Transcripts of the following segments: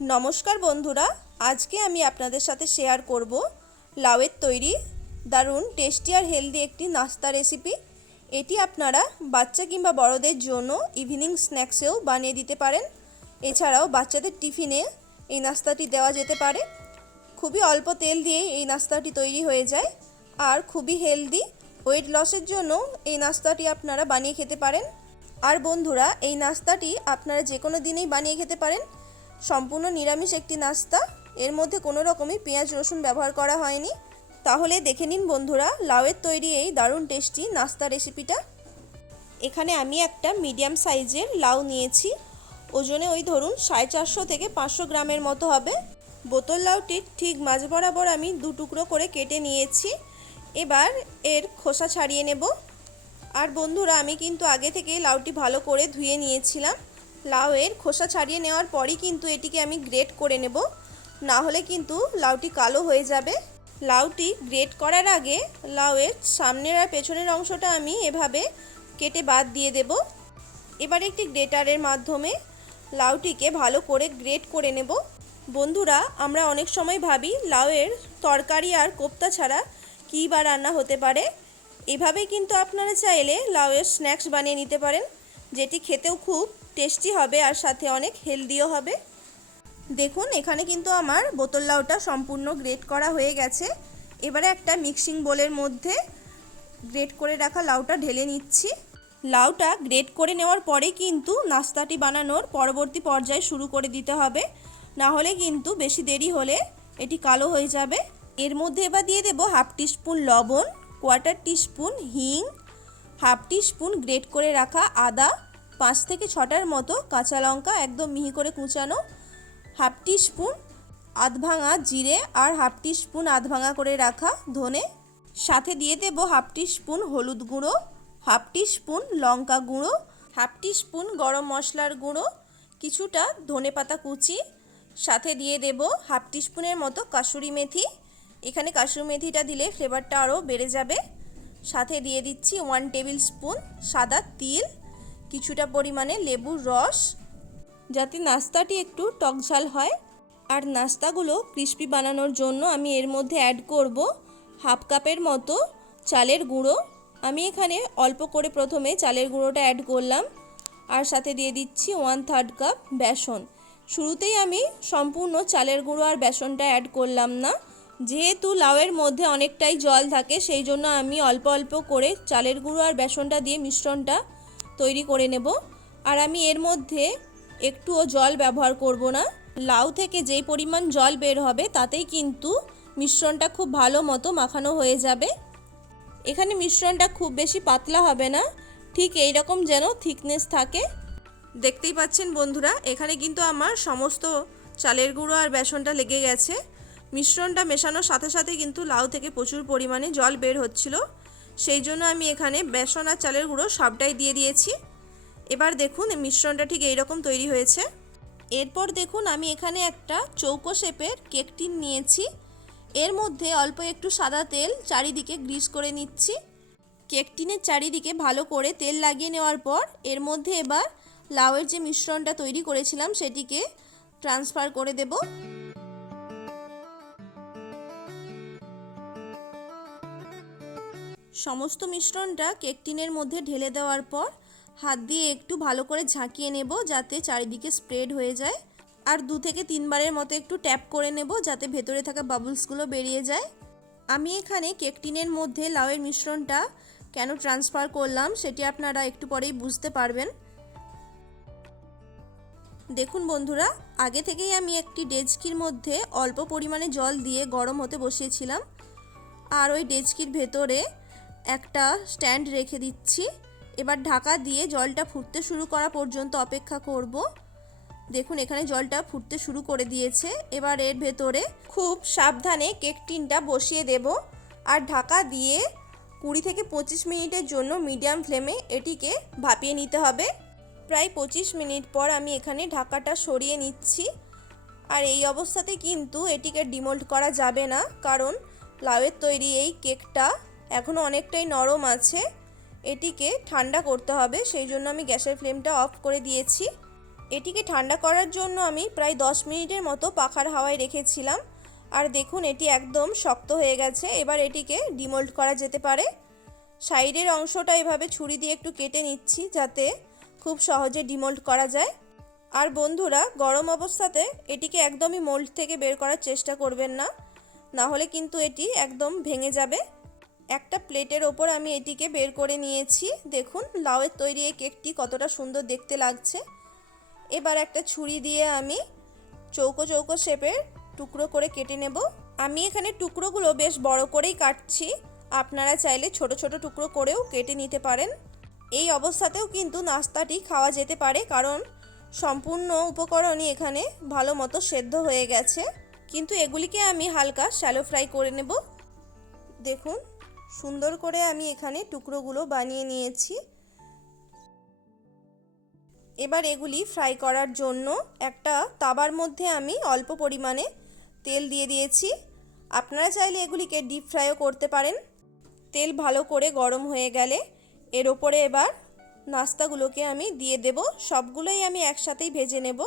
নমস্কার বন্ধুরা, আজকে আমি আপনাদের সাথে শেয়ার করব লাউয়ের তৈরি দারুণ টেস্টি আর হেলদি একটি নাস্তা রেসিপি। এটি আপনারা বাচ্চা কিংবা বড়দের জন্য ইভিনিং স্ন্যাক্সেও বানিয়ে দিতে পারেন। এছাড়াও বাচ্চাদের টিফিনে এই নাস্তাটি দেওয়া যেতে পারে। খুবই অল্প তেল দিয়েই এই নাস্তাটি তৈরি হয়ে যায় আর খুবই হেলদি। ওয়েট লসের জন্য এই নাস্তাটি আপনারা বানিয়ে খেতে পারেন। আর বন্ধুরা, এই নাস্তাটি আপনারা যে কোনো দিনেই বানিয়ে খেতে পারেন। সম্পূর্ণ নিরামিষ একটি নাস্তা, এর মধ্যে কোনো রকমই পেঁয়াজ রসুন ব্যবহার করা হয়নি। তাহলে দেখে নিন বন্ধুরা লাউয়ের তৈরি এই দারুণ টেস্টি নাস্তা রেসিপিটা। এখানে আমি একটা মিডিয়াম সাইজের লাউ নিয়েছি, ওজনে ওই ধরুন 450 থেকে 500 গ্রামের মতো হবে। বোতল লাউটির ঠিক মাঝ বরাবর আমি 2 টুকরো করে কেটে নিয়েছি। এবার এর খোসা ছাড়িয়ে নেব। আর বন্ধুরা, আমি কিন্তু আগে থেকে লাউটি ভালো করে ধুয়ে নিয়েছিলাম। লাউয়ের খোসা ছাড়িয়ে নেওয়ার পরই কিন্তু এটিকে আমি গ্রেট করে নেব, না হলে কিন্তু লাউটি কালো হয়ে যাবে। লাউটি গ্রেট করার আগে লাউয়ের সামনের আর পেছনের অংশটা আমি এভাবে কেটে বাদ দিয়ে দেব। এবার একটি গ্রেটারের মাধ্যমে লাউটিকে ভালো করে গ্রেট করে নেব। বন্ধুরা, আমরা অনেক সময় ভাবি লাউয়ের তরকারি আর কোপ্তা ছাড়া কী বা রান্না হতে পারে। এভাবেই কিন্তু আপনারা চাইলে লাউয়ের স্ন্যাক্স বানিয়ে নিতে পারেন, যেটি খেতেও খুব টেস্টি হবে আর সাথে অনেক হেলদিও হবে। দেখুন, এখানে কিন্তু আমার বোতল লাউটা সম্পূর্ণ গ্রেট করা হয়ে গেছে। এবারে একটা মিক্সিং বোলের মধ্যে গ্রেট করে রাখা লাউটা ঢেলে নিচ্ছি। লাউটা গ্রেট করে নেওয়ার পরে কিন্তু নাস্তাটি বানানোর পরবর্তী পর্যায়ে শুরু করে দিতে হবে, না হলে কিন্তু বেশি দেরি হলে এটি কালো হয়ে যাবে। এর মধ্যে এবার দিয়ে দেব 1/2 টিস্পুন লবণ, 1/4 টিস্পুন হিং, 1/2 টিস্পুন গ্রেট করে রাখা আদা, 5 থেকে 6টার মতো কাঁচা লঙ্কা একদম মিহি করে কুচানো, 1/2 টিস্পুন আধ ভাঙা জিরে আর 1/2 টিস্পুন আধ ভাঙা করে রাখা ধনে। সাথে দিয়ে দেব 1/2 টিস্পুন হলুদ গুঁড়ো, 1/2 টিস্পুন লঙ্কা গুঁড়ো, 1/2 টিস্পুন গরম মশলার গুঁড়ো, কিছুটা ধনে পাতা কুচি। সাথে দিয়ে দেব 1/2 টিস্পুনের মতো কাসুরি মেথি। এখানে কাসুরি মেথিটা দিলে ফ্লেভারটা আরও বেড়ে যাবে। সাথে দিয়ে দিচ্ছি 1 টেবিল স্পুন সাদা তিল, কিছুটা পরিমাণে লেবুর রস, যাতে নাস্তাটি একটু টকঝাল হয়। আর নাস্তাগুলো ক্রিস্পি বানানোর জন্য আমি এর মধ্যে অ্যাড করব 1/2 কাপের মতো চালের গুঁড়ো। আমি এখানে অল্প করে প্রথমে চালের গুঁড়োটা অ্যাড করলাম। আর সাথে দিয়ে দিচ্ছি 1/3 কাপ বেসন। শুরুতেই আমি সম্পূর্ণ চালের গুঁড়ো আর বেসনটা অ্যাড করলাম না, যেহেতু লাউয়ের মধ্যে অনেকটাই জল থাকে, সেই জন্য আমি অল্প অল্প করে চালের গুঁড়ো আর বেসনটা দিয়ে মিশ্রণটা তৈরি করে নেব। আর আমি এর মধ্যে একটুও জল ব্যবহার করব না। লাউ থেকে যেই পরিমাণ জল বের হবে তাতেই কিন্তু মিশ্রণটা খুব ভালো মতো মাখানো হয়ে যাবে। এখানে মিশ্রণটা খুব বেশি পাতলা হবে না, ঠিক এই রকম যেন থিকনেস থাকে। দেখতেই পাচ্ছেন বন্ধুরা, এখানে কিন্তু আমার সমস্ত চালের গুঁড়ো আর বেসনটা লেগে গেছে। মিশ্রণটা মেশানোর সাথে সাথে কিন্তু লাউ থেকে প্রচুর পরিমাণে জল বের হচ্ছিল, সেই জন্য আমি এখানে বেসন আর চালের গুঁড়ো সবটাই দিয়ে দিয়েছি। এবার দেখুন মিশ্রণটা ঠিক এইরকম তৈরি হয়েছে। এরপর দেখুন আমি এখানে একটা চৌকো শেপের কেক টিন নিয়েছি। এর মধ্যে অল্প একটু সাদা তেল চারিদিকে গ্রিস করে নিচ্ছি। কেক টিনের চারিদিকে ভালো করে তেল লাগিয়ে নেওয়ার পর এর মধ্যে এবার লাউয়ের যে মিশ্রণটা তৈরি করেছিলাম সেটিকে ট্রান্সফার করে দেব। সমস্ত মিশ্রণটা কেক টিনের মধ্যে ঢেলে দেওয়ার পর হাত দিয়ে একটু ভালো করে ঝাঁকিয়ে নেব, যাতে চারিদিকে স্প্রেড হয়ে যায়। আর 2 থেকে 3 বারের মতো একটু ট্যাপ করে নেব, যাতে ভেতরে থাকা বাবলসগুলো বেরিয়ে যায়। আমি এখানে কেক টিনের মধ্যে লাউয়ের মিশ্রণটা কেন ট্রান্সফার করলাম সেটি আপনারা একটু পরেই বুঝতে পারবেন। দেখুন বন্ধুরা, আগে থেকেই আমি একটি ডেচকির মধ্যে অল্প পরিমাণে জল দিয়ে গরম হতে বসিয়েছিলাম। আর ওই ডেচকির ভেতরে একটা স্ট্যান্ড রেখে দিচ্ছি। এবার ঢাকা দিয়ে জলটা ফুটতে শুরু করা পর্যন্ত অপেক্ষা করব। দেখুন এখানে জলটা ফুটতে শুরু করে দিয়েছে। এবার এর ভেতরে খুব সাবধানে কেক টিনটা বসিয়ে দেব আর ঢাকা দিয়ে 20 থেকে 25 মিনিটের জন্য মিডিয়াম ফ্লেমে এটিকে ভাপিয়ে নিতে হবে। প্রায় 25 মিনিট পর আমি এখানে ঢাকাটা সরিয়ে নিচ্ছি। আর এই অবস্থাতে কিন্তু এটিকে ডিমোল্ড করা যাবে না, কারণ লাউয়ের তৈরি এই কেকটা এখনও অনেকটাই নরম আছে। এটিকে ঠান্ডা করতে হবে, সেই জন্য আমি গ্যাসের ফ্লেমটা অফ করে দিয়েছি। এটিকে ঠান্ডা করার জন্য আমি প্রায় 10 মিনিটের মতো পাখার হাওয়ায় রেখেছিলাম। আর দেখুন এটি একদম শক্ত হয়ে গেছে। এবার এটিকে ডিমোল্ড করা যেতে পারে। সাইডের অংশটা এভাবে ছুরি দিয়ে একটু কেটে নিচ্ছি যাতে খুব সহজে ডিমোল্ড করা যায়। আর বন্ধুরা, গরম অবস্থাতে এটিকে একদমই মোল্ড থেকে বের করার চেষ্টা করবেন না, না হলে কিন্তু এটি একদম ভেঙে যাবে। একটা প্লেটের ওপর আমি এটিকে বের করে নিয়েছি। দেখুন লাউয়ের তৈরি এই কেকটি কতটা সুন্দর দেখতে লাগছে। এবার একটা ছুরি দিয়ে আমি চৌকো চৌকো শেপের টুকরো করে কেটে নেব। আমি এখানে টুকরোগুলো বেশ বড় করেই কাটছি, আপনারা চাইলে ছোট ছোট টুকরো করেও কেটে নিতে পারেন। এই অবস্থাতেও কিন্তু নাস্তাটি খাওয়া যেতে পারে, কারণ সম্পূর্ণ উপকরণই এখানে ভালো মতো সেদ্ধ হয়ে গেছে। কিন্তু এগুলিকে আমি হালকা শ্যালো ফ্রাই করে নেব। দেখুন সুন্দর করে আমি এখানে টুকরোগুলো বানিয়ে নিয়েছি। এবার এগুলি ফ্রাই করার জন্য একটা তাওয়ার মধ্যে আমি অল্প পরিমাণে তেল দিয়ে দিয়েছি। আপনারা চাইলে এগুলিকে ডিপ ফ্রাইও করতে পারেন। তেল ভালো করে গরম হয়ে গেলে এর ওপরে এবার নাস্তাগুলোকে আমি দিয়ে দেব। সবগুলোই আমি একসাথেই ভেজে নেব।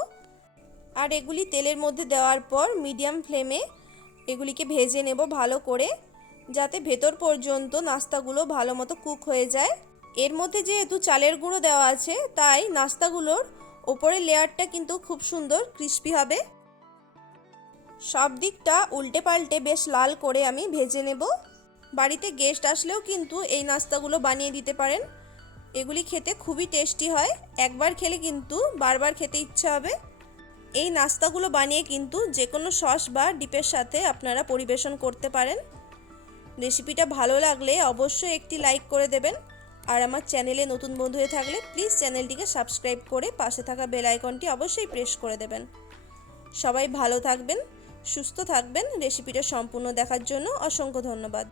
আর এগুলি তেলের মধ্যে দেওয়ার পর মিডিয়াম ফ্লেমে এগুলিকে ভেজে নেব ভালো করে, যাতে ভেতর পর্যন্ত নাস্তাগুলো ভালো মতো কুক হয়ে যায়। এর মধ্যে যেহেতু চালের গুঁড়ো দেওয়া আছে, তাই নাস্তাগুলোর ওপরের লেয়ারটা কিন্তু খুব সুন্দর ক্রিস্পি হবে। সব দিকটা উল্টে পাল্টে বেশ লাল করে আমি ভেজে নেব। বাড়িতে গেস্ট আসলেও কিন্তু এই নাস্তাগুলো বানিয়ে দিতে পারেন। এগুলি খেতে খুবই টেস্টি হয়। একবার খেলে কিন্তু বারবার খেতে ইচ্ছা হবে। এই নাস্তাগুলো বানিয়ে কিন্তু যে কোনো সস বা ডিপের সাথে আপনারা পরিবেশন করতে পারেন। রেসিপিটা ভালো লাগলে অবশ্যই একটি লাইক করে দেবেন। আর আমার চ্যানেলে নতুন বন্ধু হয়ে থাকলে প্লিজ চ্যানেলটিকে সাবস্ক্রাইব করে পাশে থাকা বেল আইকনটি অবশ্যই প্রেস করে দেবেন। সবাই ভালো থাকবেন, সুস্থ থাকবেন। রেসিপিটা সম্পূর্ণ দেখার জন্য অসংখ্য ধন্যবাদ।